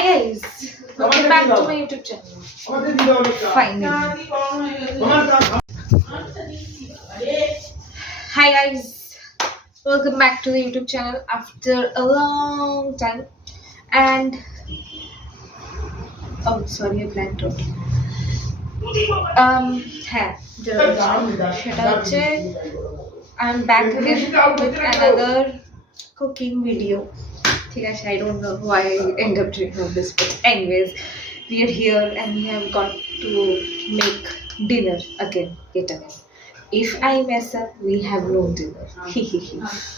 Hi guys, welcome back to my YouTube channel. Finally. Hi guys, welcome back to the YouTube channel after a long time. And oh, sorry, I blanked out. হ্যাঁ যেটা বলছিলাম সেটা হচ্ছে I'm back again with another cooking video. I don't know why I end up doing all this, but anyways, we are here and we have got to make dinner again. If I mess up, we have no dinner.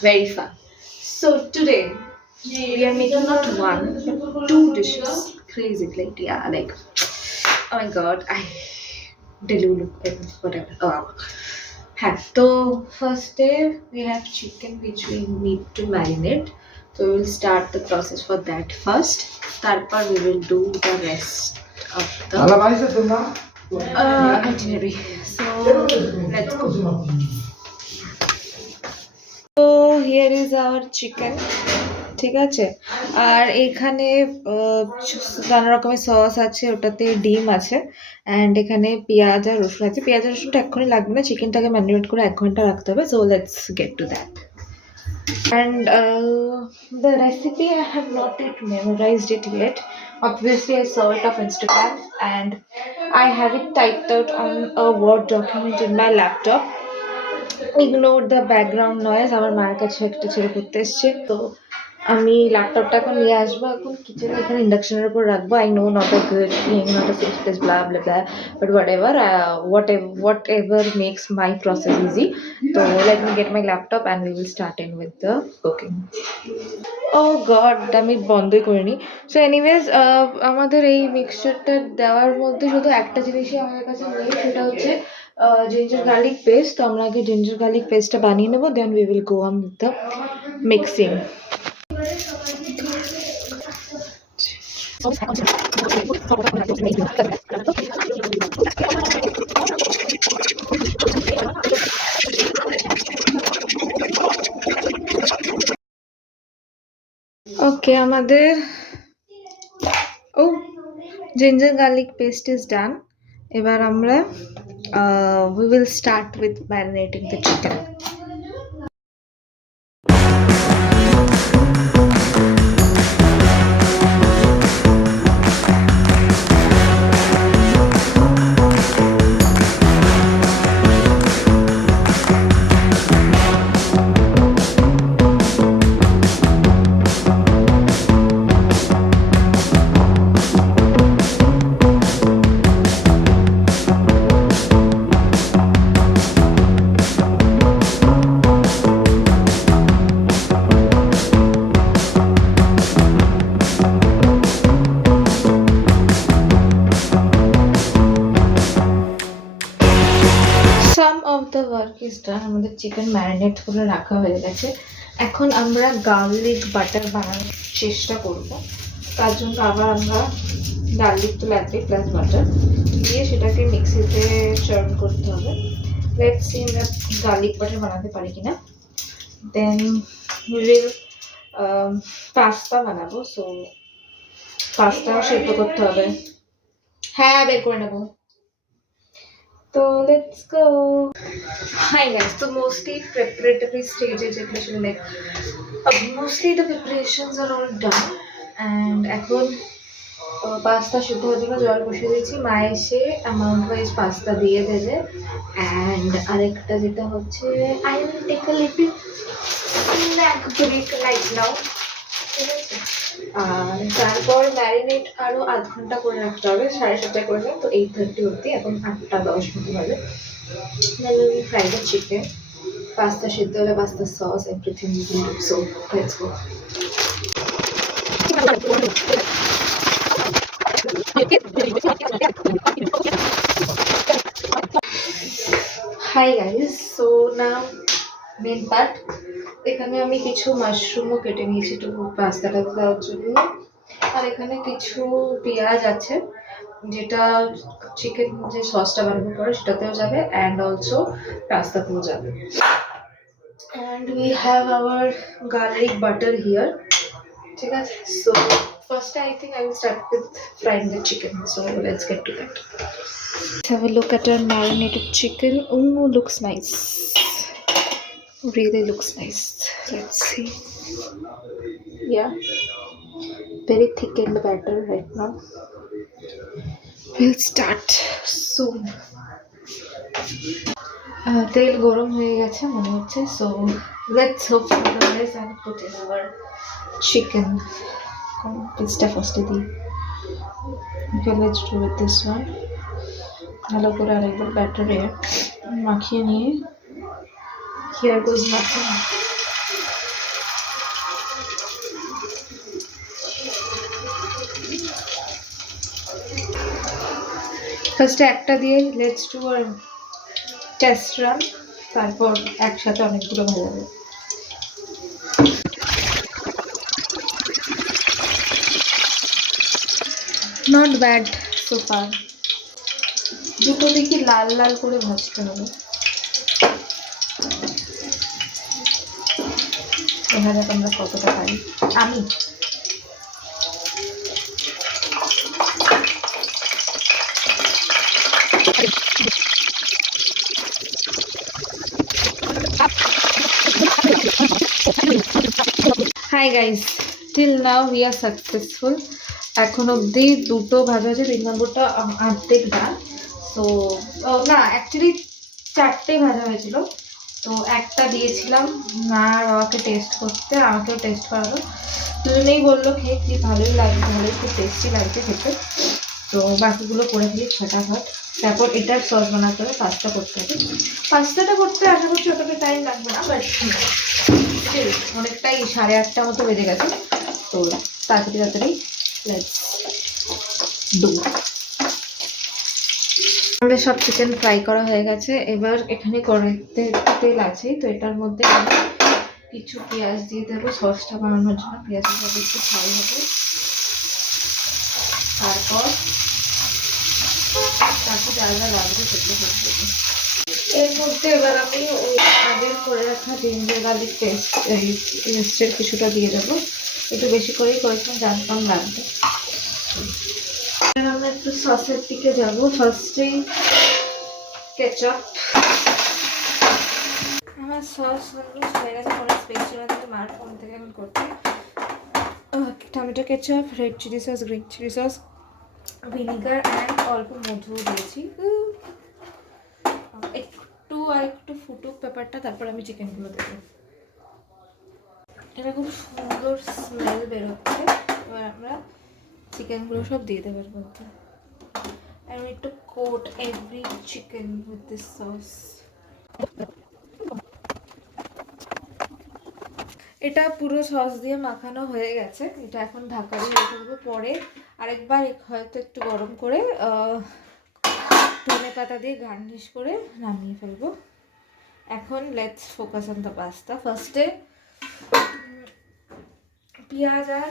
Very fun. So today we are making not one but two dishes. Crazy plate, yeah. Like, oh my god, I delulu whatever. So first day we have chicken which we need to marinate. So we will start the process for that first. Tarpar we will do the rest of the itinerary. So let's go. So here is our chicken. ঠিক আছে, আর এখানে নানা রকমের সস আছে, ওটাতে ডিম আছে, অ্যান্ড এখানে পেঁয়াজ আর রসুন আছে। পেঁয়াজ আর রসুনটা এক্ষুনি লাগবে না, চিকেনটাকে ম্যারিনেট করে 1 ঘন্টা রাখতে হবে। So let's get to that. And the recipe I have not yet memorized it yet. Obviously I saw it off Instagram and I have it typed out on a Word document in my laptop. Ignore the background noise, আমার মায়ের কাছে একটা ছেলে করতে এসছে, তো আমি ল্যাপটপটা এখন নিয়ে আসবো, এখন কিচেনে এখানে ইন্ডাকশনের উপর রাখবো। I know not a good thing, not a safe place, blah blah blah, but whatever makes my process easy. So let me get my laptop and we will start in with the cooking. Oh god, আমি বন্ধই করিনি। So anyways আমাদের এই মিক্সচারটা দেওয়ার মধ্যে শুধু একটা জিনিসই আমাদের কাছে নেই, সেটা হচ্ছে জিঞ্জার গার্লিক পেস্ট। তো আমরা আগে জিঞ্জার গার্লিক পেস্টটা বানিয়ে নেবো, then we will go on with the mixing. Okay, আমাদের ginger garlic paste is done. এবার আমরা we will start with marinating the chicken. আমাদের চিকেন ম্যারিনেট করে রাখা হয়ে গেছে। এখন আমরা গার্লিক বাটার বানানোর চেষ্টা করব। তার জন্য আবার আমরা গার্লিক তো লাগবে প্লাস বাটার দিয়ে সেটাকে মিক্সিতে চার্ন করতে হবে। লেটস সি আমরা গার্লিক বাটার বানাতে পারি কিনা। দেন উইল পাস্তা বানাবো। সো পাস্তাও সেদ্ধ করতে হবে। হ্যাঁ, বের করে নেবো। So let's go. Hi guys, so mostly preparatory stages, like mostly the preparations are all done and এখন পাস্তা সিদ্ধ হওয়ার জন্য জল বসিয়ে দিয়েছি। মা এসে অ্যামাউন্ট ওয়াইজ পাস্তা দিয়ে দেবে। অ্যান্ড আরেকটা যেটা হচ্ছে I will take a little snack break right now. ঠিক আছে, আর তারপর ম্যারিনেট আরও 8 ঘন্টা করে রাখতে হবে। 7:30 করে তো 8:30 অবধি, এখন 8:10 মতো হবে। Then we will fry the chicken. Pasta সিদ্ধ হলে pasta sauce, everything we will do. So let's go. Hi guys, so now main part. এখানে আমি কিছু মাশরুমও কেটে নিয়েছি একটু পাস্তাটা দেওয়ার জন্য, আর এখানে কিছু পেঁয়াজ আছে যেটা চিকেন যে সসটা বানানো পরে সেটাতেও যাবে অ্যান্ড অলসো পাস্তাতেও যাবে। And we have our garlic butter here. ঠিক আছে, so First, I think I will start with frying the chicken. So let's get to that. Let's have a look at our marinated chicken. Oh, looks nice. Really looks nice. Let's see. Yeah, very thickened batter right now. We'll start soon. তেল গরম হয়ে গেছে মনে হচ্ছে, so let's hope for the best and put in our chicken. পিসটা ফার্স্টে দিই। Okay, let's do it this one. ভালো করে আরেকবার ব্যাটারে মাখিয়ে নিয়ে here goes nothing. ফার্স্টে একটা দিয়ে let's do our test run, তারপর একসাথে অনেকগুলো ভালো হবে। Not bad so far. দুটো দিকে লাল লাল করে ভাজতে হবে। দেখা যাক আমরা কতটা পারি। আমি hi guys, till now we are successful. এখন অবধি দুটো ভাজা হয়েছে, 3 নম্বরটা অর্ধেক ডাল। তো না, অ্যাকচুয়ালি 4টে ভাজা হয়েছিল, তো একটা দিয়েছিলাম মা আর বাবাকে টেস্ট করতে, আমাকেও টেস্ট করালো। দুজনেই বললো খেয়ে কি ভালোই লাগবে, ভালোই খুব টেস্টি লাগছে খেতে। তো বাকিগুলো করে দিই ফটাফট। তারপর এটার সস বানাতে হবে, পাস্তা করতে হবে। পাস্তাটা করতে আশা করছি অতটা টাইম লাগবে না, বাট অনেকটাই 8:30 মতো বেজে গেছে, তো তাড়াতাড়ি তাড়াতাড়ি লেটস ডু। আমাদের সব চিকেন ফ্রাই করা হয়ে গেছে। এবার এখানে কড়াইতে তেল আছে, তো এটার মধ্যে আমি কিছু পেঁয়াজ দিয়ে দেবো সসটা বানানোর জন্য। পেঁয়াজটা একটু ফ্রাই হবে, তারপর তাকে যা যা লাগবে সেগুলো করে দেবো। এর মধ্যে এবার আমি ওই আগের করে রাখা জিঞ্জার গার্লিক পেস্টের কিছুটা দিয়ে দেবো। একটু বেশি করেই করেছিলাম, জানতাম লাগবে। আমরা একটু সসের দিকে যাবো। ফার্স্টেই কেচাপ। আমার সস হয়ে গেছে, কোনো স্পেস ছিল না, মার ফোন থেকে এখন করছি। Tomato ketchup, red chilli sauce, green chilli sauce, vinegar and অল্প মধু দিয়েছি। একটু ফুটুক পেপারটা, তারপর আমি চিকেনগুলো দেবো। এটা খুব সুন্দর স্মেল বেরোচ্ছে। এবার আমরা চিকেনগুলো সব দিয়ে দেবো এর মধ্যে। আমি একটু coat every chicken with this sauce. এটা পুরো সস দিয়ে মাখানো হয়ে গেছে। এটা এখন ঢাকা দিয়ে রেখে দেবো। পরে আরেকবার হয়তো একটু গরম করে ধনে পাতা দিয়ে গার্নিশ করে নামিয়ে ফেলবো। এখন let's focus on the pasta. ফার্স্টে পেঁয়াজ আর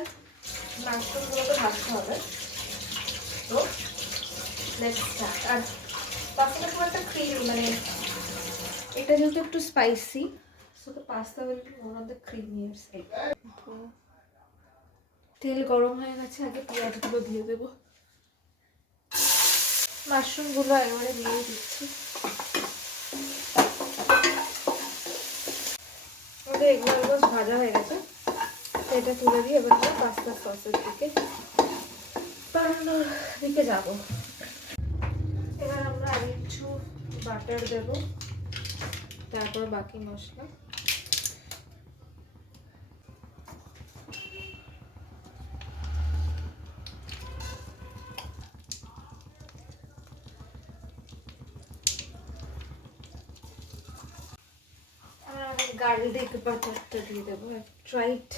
মাশরুমগুলোকে ভাজতে হবে। তো লেটস স্টার্ট। আর পাস্তাটা খুব একটা ক্রিম, মানে এটা যেহেতু একটু spicy, so the pasta will be more on the creamier side. তেল গরম হয়ে গেছে, আগে পেঁয়াজগুলো দিয়ে দেবো। মাশরুমগুলো এবারে দিয়ে দিচ্ছি। আমাদের এগুলো অলমোস্ট ভাজা হয়ে গেছে, এটা তুলে দিয়ে এবার আমরা পাস্তা সসের দিকে বানানোর দিকে যাব। এবার আমরা আগে কিছু বাটার দেব, তারপর বাকি মশলা। গার্লিক বাটারটা দিয়ে দেবো। ট্রাইড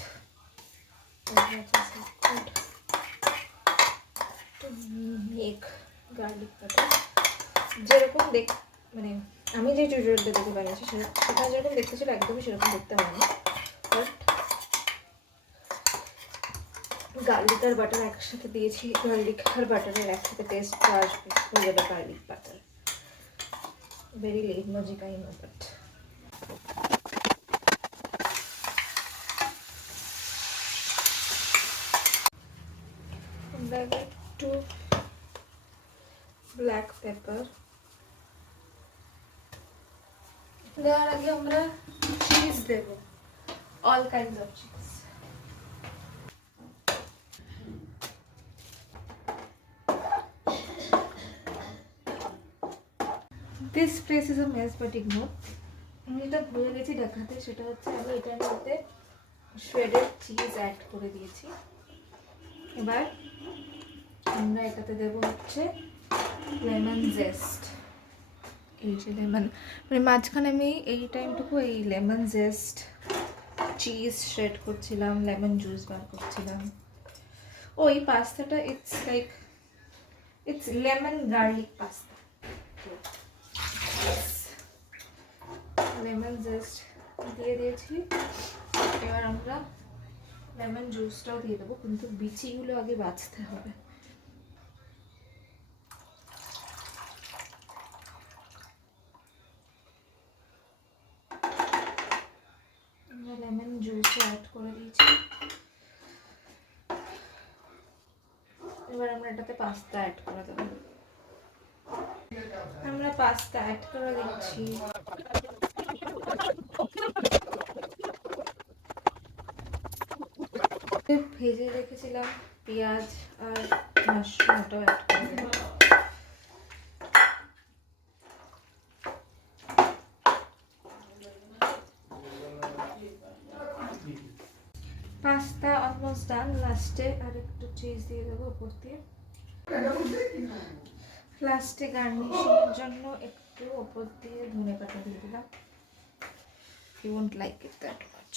মেক গার্লিক বাটার যেরকম মানে আমি যে টিউটোরিয়ালটা দেখে বানিয়েছি সেটা যেরকম দেখতে ছিল একদমই সেরকম দেখতে হয়নি, বাট গার্লিক আর বাটার একসাথে দিয়েছি। গার্লিক আর বাটারের একসাথে টেস্ট আসবে, হয়ে যাবে garlic butter. Very late logic I know, but দেবো একটু ব্ল্যাক পেপার। দেওয়ার আগে আমরা চিজ দেব, all kinds of cheese. This place is a mess but ignore. আমি যেটা ভুলে গেছি দেখাতে, সেটা হচ্ছে আমি এটার মধ্যে শ্রেডেড চিজ অ্যাড করে দিয়েছি। এবার আমরা এটাতে দেবো হচ্ছে লেমন জেস্ট। এই যে লেমন, মানে মাঝখানে আমি এই টাইমটুকু এই লেমন জেস্ট, চিজ শ্রেড করছিলাম, লেমন জুস বার করছিলাম। ওই পাস্তাটা it's lemon garlic pasta. Lemon zest দিয়ে দিয়েছি। এবার আমরা লেমন জুসটাও দিয়ে দেবো, কিন্তু বিচিগুলো আগে বাছতে হবে। আমরা লেমন জুসও অ্যাড করে দিয়েছি। এবার আমরা এটাতে পাস্তা অ্যাড করে দেবো। আমরা পাস্তা অ্যাড করে দিচ্ছি। ভেজে রেখেছিলাম পেঁয়াজ আর মাশরুমটাও অ্যাড করে দেবো। Pasta almost done. লাস্টে আর একটু চিজ দিয়ে দেবো উপর দিয়ে। লাস্টে গার্নিশিংয়ের জন্য একটু উপর দিয়ে ধনেপাতা দিয়ে দিলাম। You won't like it that much.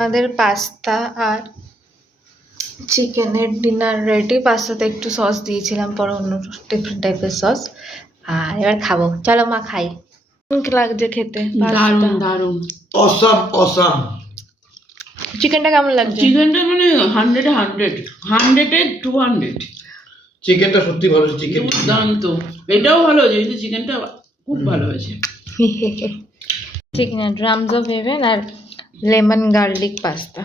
আমাদের পাস্তা আর চিকেনের ডিনার রেডি। পাস্তাতে একটু সস দিয়েছিলাম, পরে অন্য ডিফারেন্ট টাইপের সস। আর এবার খাবো, চলো মা খাই। কেমন লাগছে খেতে? দারুণ দারুণ, অসাম অসাম। চিকেনটা কেমন লাগছে? চিকেনটা মানে 100-এ 200। চিকেনটা সত্যি ভালো, চিকেন দুর্দান্ত। এটাও ভালো হয়েছে, কিন্তু চিকেনটা খুব ভালো হয়েছে। চিকেন ড্রামস অফ হেভেন আর লেমন গার্লিক পাস্তা।